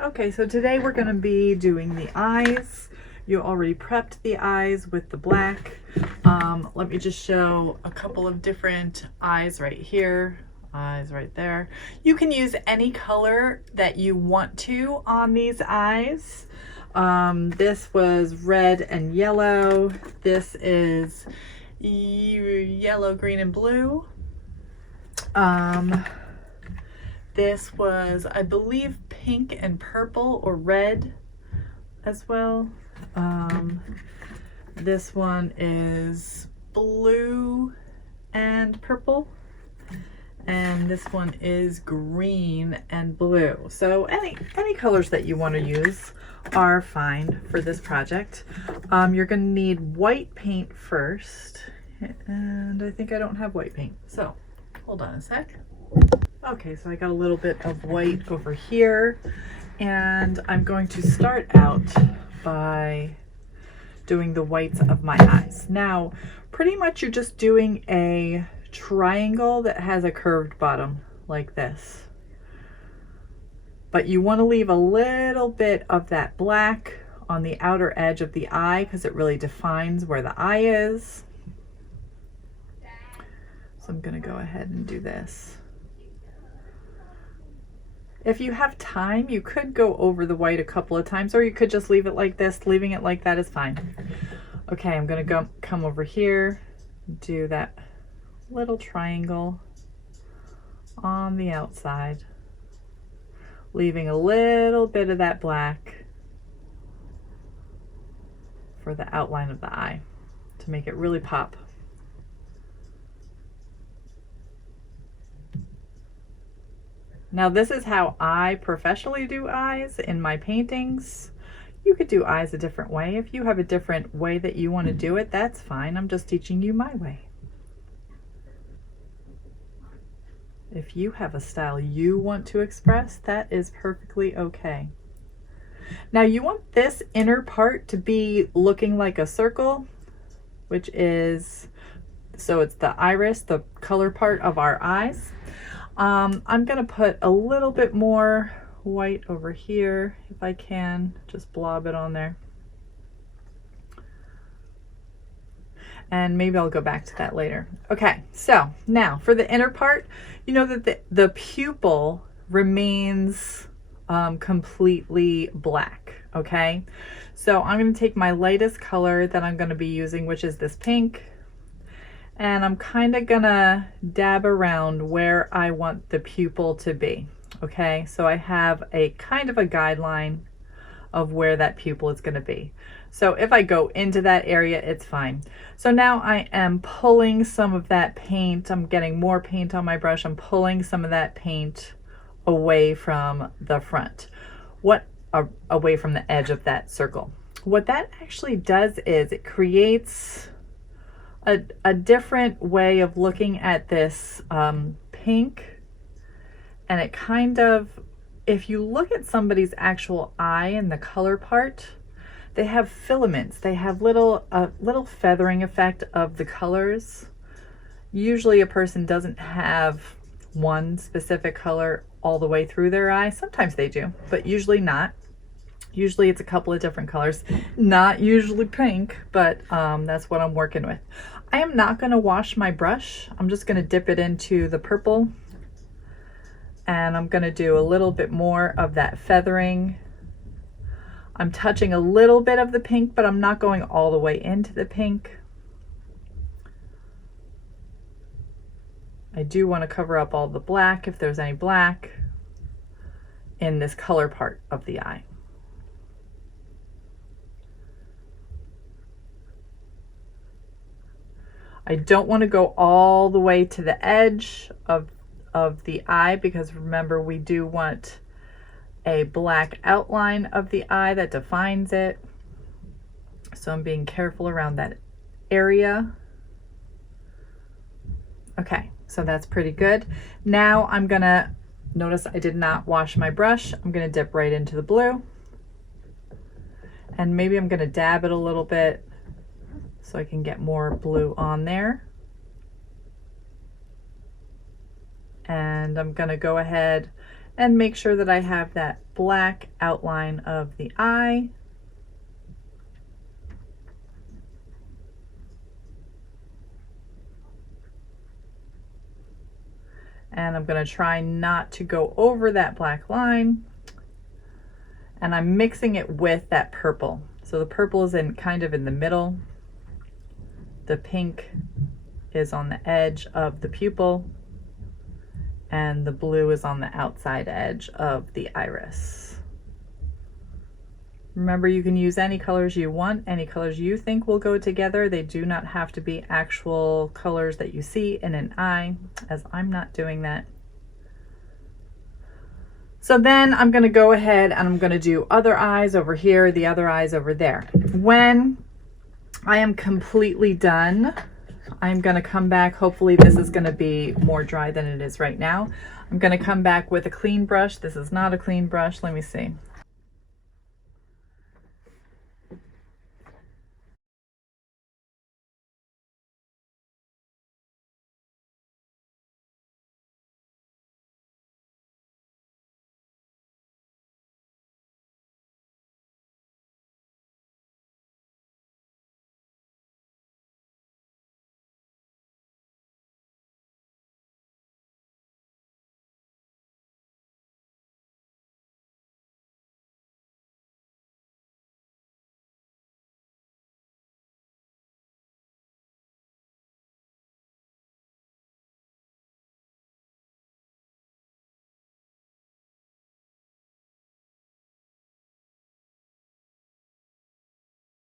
Okay, so today we're going to be doing the eyes. You already prepped the eyes with the black. Let me just show a couple of different eyes right here, eyes right there. You can use any color that you want to on these eyes. This was red and yellow. This is yellow, green, and blue. This was, I believe, pink and purple or red as well. This one is blue and purple. And this one is green and blue. So any colors that you want to use are fine for this project. You're going to need white paint first. And I think I don't have white paint. So hold on a sec. Okay, so I got a little bit of white over here, and I'm going to start out by doing the whites of my eyes. Now, pretty much you're just doing a triangle that has a curved bottom like this. But you want to leave a little bit of that black on the outer edge of the eye because it really defines where the eye is. So I'm going to go ahead and do this. If you have time, you could go over the white a couple of times, or you could just leave it like this. Leaving it like that is fine. Okay, I'm going to come over here, do that little triangle on the outside, leaving a little bit of that black for the outline of the eye to make it really pop. Now this is how I professionally do eyes in my paintings. You could do eyes a different way. If you have a different way that you want to do it, that's fine. I'm just teaching you my way. If you have a style you want to express, that is perfectly okay. Now you want this inner part to be looking like a circle, which is, so it's the iris, the color part of our eyes. I'm going to put a little bit more white over here if I can, just blob it on there. And maybe I'll go back to that later. Okay, so now for the inner part, you know that the pupil remains completely black, okay? So I'm going to take my lightest color that I'm going to be using, which is this pink. And I'm kind of gonna dab around where I want the pupil to be, okay? So I have a kind of a guideline of where that pupil is gonna be. So if I go into that area, it's fine. So now I am pulling some of that paint. I'm getting more paint on my brush. I'm pulling some of that paint away from the front, away from the edge of that circle. What that actually does is it creates a different way of looking at this pink, and it kind of, if you look at somebody's actual eye and the color part, they have filaments, they have little feathering effect of the colors. Usually a person doesn't have one specific color all the way through their eye. Sometimes they do, but usually not. Usually it's a couple of different colors, not usually pink, but that's what I'm working with. I am not going to wash my brush. I'm just going to dip it into the purple, and I'm going to do a little bit more of that feathering. I'm touching a little bit of the pink, but I'm not going all the way into the pink. I do want to cover up all the black if there's any black in this color part of the eye. I don't want to go all the way to the edge of the eye, because remember, we do want a black outline of the eye that defines it. So I'm being careful around that area. Okay, so that's pretty good. Now I'm gonna, notice I did not wash my brush. I'm gonna dip right into the blue. And maybe I'm gonna dab it a little bit so I can get more blue on there. And I'm gonna go ahead and make sure that I have that black outline of the eye. And I'm going to try not to go over that black line. And I'm mixing it with that purple. So the purple is kind of in the middle. The pink is on the edge of the pupil. And the blue is on the outside edge of the iris. Remember, you can use any colors you want, any colors you think will go together. They do not have to be actual colors that you see in an eye, as I'm not doing that. So then I'm going to go ahead and I'm going to do other eyes over here, the other eyes over there. When I am completely done, I'm going to come back. Hopefully this is going to be more dry than it is right now. I'm going to come back with a clean brush. This is not a clean brush. Let me see.